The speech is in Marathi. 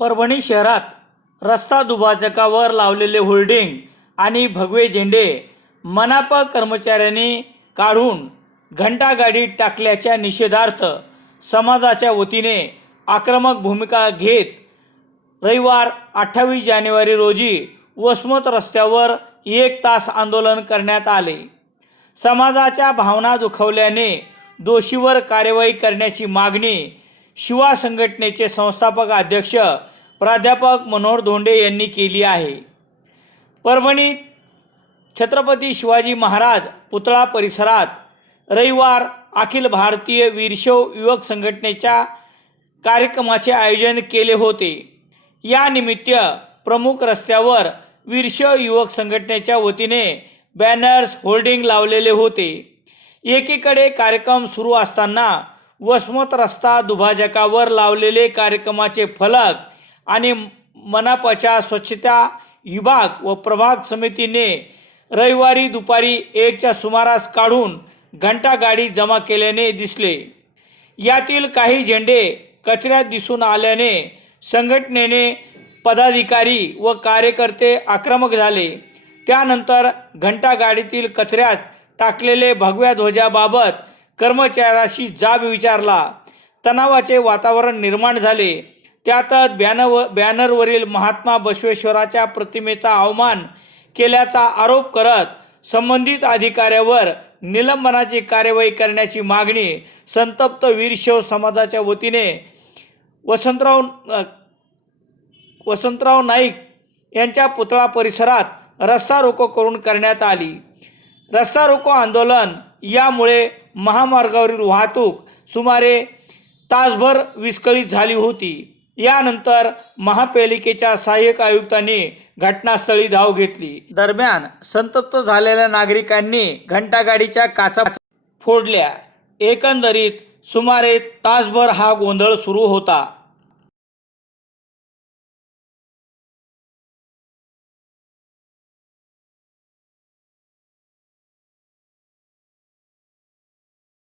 परभणी शहरात रस्ता दुभाजकावर लावलेले होल्डिंग आणि भगवे झेंडे मनापा कर्मचाऱ्यांनी काढून घंटागाडीत टाकल्याच्या निषेधार्थ समाजाच्या वतीने आक्रमक भूमिका घेत रविवार अठ्ठावीस जानेवारी रोजी वसमत रस्त्यावर एक तास आंदोलन करण्यात आले. समाजाच्या भावना दुखवल्याने दोषीवर कार्यवाही करण्याची मागणी शिवा संघटनेचे संस्थापक अध्यक्ष प्राध्यापक मनोहर धोंडे यांनी केली आहे. परभणीत छत्रपती शिवाजी महाराज पुतळा परिसरात रविवार अखिल भारतीय वीरशैव युवक संघटनेच्या कार्यक्रमाचे आयोजन केले होते. या निमित्त प्रमुख रस्त्यावर वीरशैव युवक संघटनेच्या वतीने बॅनर्स होल्डिंग लावलेले होते. एकीकडे कार्यक्रम सुरू असताना वसमत रस्ता दुभाजकावर लावलेले कार्यक्रमाचे फलक आणि मनापाच्या स्वच्छता विभाग व प्रभाग समितीने रविवारी दुपारी एकच्या सुमारास काढून घंटागाडी जमा केल्याने दिसले. यातील काही झेंडे कचऱ्यात दिसून आल्याने संघटनेने पदाधिकारी व कार्यकर्ते आक्रमक झाले. त्यानंतर घंटागाडीतील कचऱ्यात टाकलेले भगव्या ध्वजाबाबत कर्मचाऱ्याशी जाब विचारला. तणावाचे वातावरण निर्माण झाले. त्यातच बॅनव बॅनरवरील महात्मा बसवेश्वराच्या प्रतिमेचा अवमान केल्याचा आरोप करत संबंधित अधिकाऱ्यावर निलंबनाची कार्यवाही करण्याची मागणी संतप्त वीरशैव समाजाच्या वतीने वसंतराव वसंतराव नाईक यांच्या पुतळा परिसरात रस्ता रोको करून करण्यात आली. रस्ता रोको आंदोलन यामुळे महामार्गावरील वाहतूक सुमारे तासभर विस्कळीत झाली होती. यानंतर महापालिकेच्या सहाय्यक आयुक्तांनी घटनास्थळी धाव घेतली. दरम्यान संतप्त झालेल्या नागरिकांनी घंटागाडीच्या काचा फोडल्या. एकंदरीत सुमारे तासभर हा गोंधळ सुरू होता.